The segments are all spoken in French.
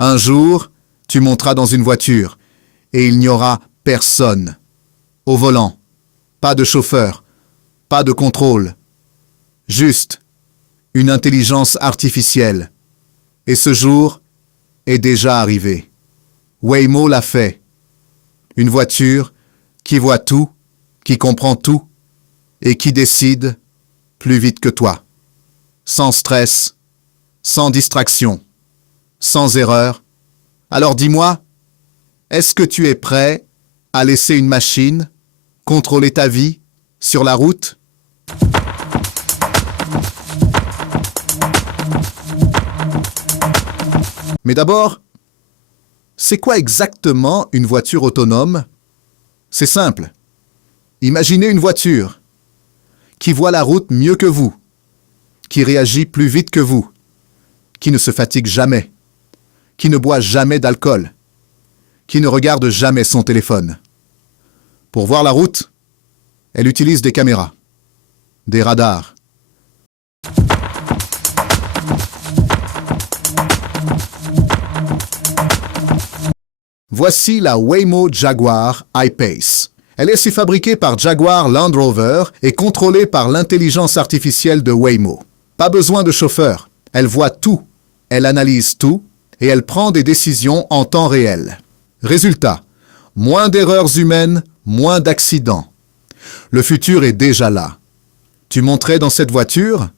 Un jour, tu monteras dans une voiture et il n'y aura personne. Au volant, pas de chauffeur, pas de contrôle. Juste une intelligence artificielle. Et ce jour est déjà arrivé. Waymo l'a fait. Une voiture qui voit tout, qui comprend tout et qui décide plus vite que toi. Sans stress, sans distraction, sans erreur. Alors dis-moi, est-ce que tu es prêt à laisser une machine contrôler ta vie sur la route? Mais d'abord, c'est quoi exactement une voiture autonome? C'est simple. Imaginez une voiture qui voit la route mieux que vous, qui réagit plus vite que vous, qui ne se fatigue jamais, qui ne boit jamais d'alcool, qui ne regarde jamais son téléphone. Pour voir la route, elle utilise des caméras, des radars. Voici la Waymo Jaguar I-Pace. Elle est aussi fabriquée par Jaguar Land Rover et contrôlée par l'intelligence artificielle de Waymo. Pas besoin de chauffeur. Elle voit tout, elle analyse tout et elle prend des décisions en temps réel. Résultat, moins d'erreurs humaines, moins d'accidents. Le futur est déjà là. Tu monterais dans cette voiture?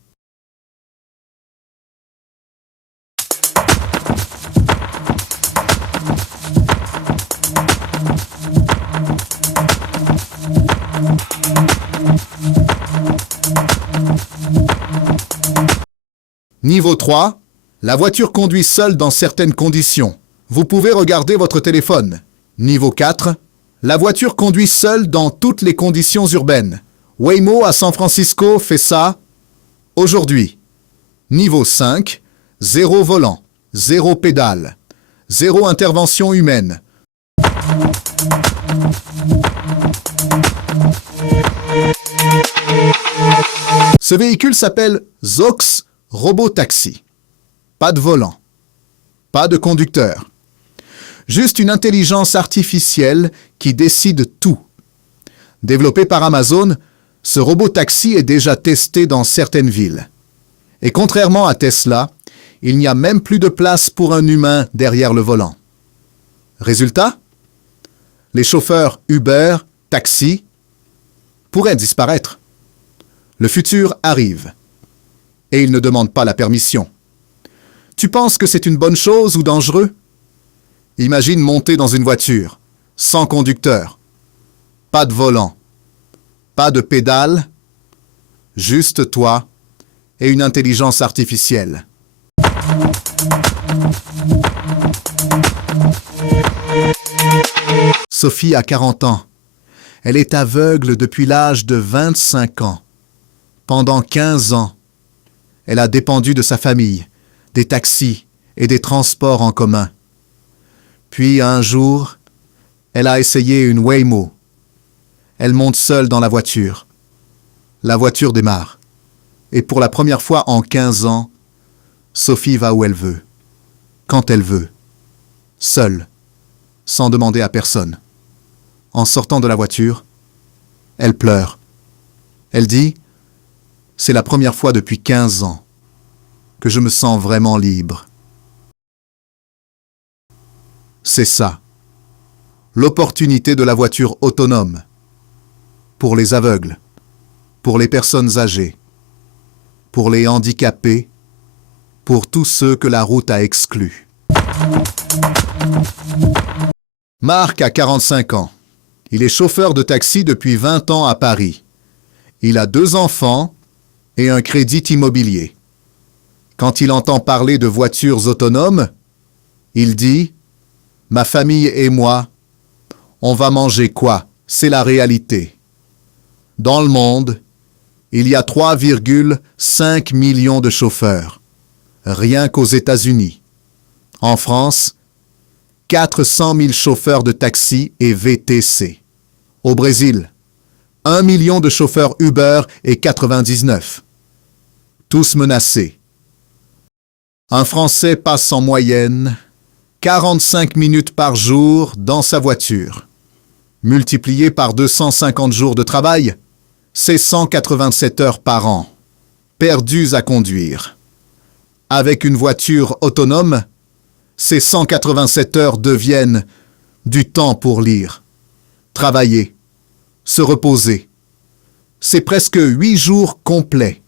Niveau 3, la voiture conduit seule dans certaines conditions. Vous pouvez regarder votre téléphone. Niveau 4, la voiture conduit seule dans toutes les conditions urbaines. Waymo à San Francisco fait ça aujourd'hui. Niveau 5, zéro volant, zéro pédale, zéro intervention humaine. Ce véhicule s'appelle Zoox Robotaxi. Pas de volant, pas de conducteur. Juste une intelligence artificielle qui décide tout. Développé par Amazon, ce robotaxi est déjà testé dans certaines villes. Et contrairement à Tesla, il n'y a même plus de place pour un humain derrière le volant. Résultat? Les chauffeurs Uber, taxi, pourraient disparaître. Le futur arrive. Et il ne demande pas la permission. Tu penses que c'est une bonne chose ou dangereux? Imagine monter dans une voiture, sans conducteur, pas de volant, pas de pédale, juste toi et une intelligence artificielle. Sophie a 40 ans. Elle est aveugle depuis l'âge de 25 ans. Pendant 15 ans, elle a dépendu de sa famille, des taxis et des transports en commun. Puis un jour, elle a essayé une Waymo. Elle monte seule dans la voiture. La voiture démarre. Et pour la première fois en 15 ans, Sophie va où elle veut, quand elle veut, seule, sans demander à personne. En sortant de la voiture, elle pleure. Elle dit « C'est la première fois depuis 15 ans que je me sens vraiment libre. » C'est ça, l'opportunité de la voiture autonome, pour les aveugles, pour les personnes âgées, pour les handicapés, pour tous ceux que la route a exclus. Marc a 45 ans. Il est chauffeur de taxi depuis 20 ans à Paris. Il a 2 enfants et un crédit immobilier. Quand il entend parler de voitures autonomes, il dit « Ma famille et moi, on va manger quoi? C'est la réalité. » Dans le monde, il y a 3,5 millions de chauffeurs, rien qu'aux États-Unis. En France, 400 000 chauffeurs de taxi et VTC. Au Brésil, 1 million de chauffeurs Uber et 99. Tous menacés. Un Français passe en moyenne 45 minutes par jour dans sa voiture. Multiplié par 250 jours de travail, c'est 187 heures par an, perdues à conduire. Avec une voiture autonome, ces 187 heures deviennent du temps pour lire, travailler, se reposer. C'est presque 8 jours complets,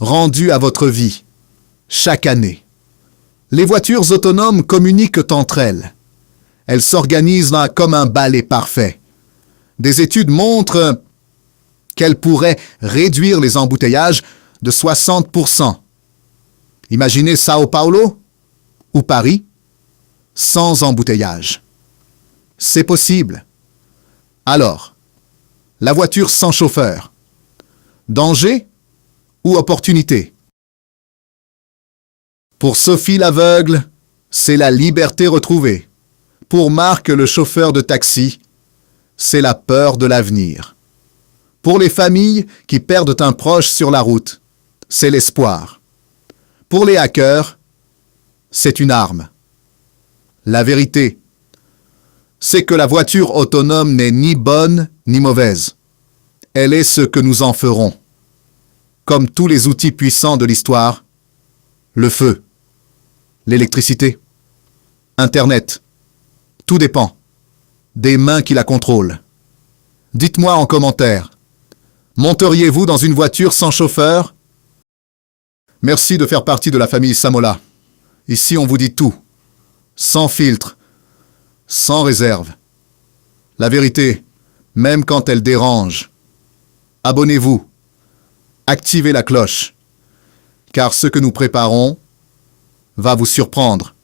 rendus à votre vie, chaque année. Les voitures autonomes communiquent entre elles. Elles s'organisent là comme un ballet parfait. Des études montrent qu'elles pourraient réduire les embouteillages de 60%. Imaginez Sao Paulo ou Paris sans embouteillage. C'est possible. Alors, la voiture sans chauffeur, danger ou opportunité? Pour Sophie l'aveugle, c'est la liberté retrouvée. Pour Marc le chauffeur de taxi, c'est la peur de l'avenir. Pour les familles qui perdent un proche sur la route, c'est l'espoir. Pour les hackers, c'est une arme. La vérité, c'est que la voiture autonome n'est ni bonne ni mauvaise. Elle est ce que nous en ferons. Comme tous les outils puissants de l'histoire, le feu, l'électricité, Internet, tout dépend des mains qui la contrôlent. Dites-moi en commentaire, monteriez-vous dans une voiture sans chauffeur? Merci de faire partie de la famille Samola. Ici, on vous dit tout, sans filtre, sans réserve. La vérité, même quand elle dérange. Abonnez-vous, activez la cloche, car ce que nous préparons va vous surprendre.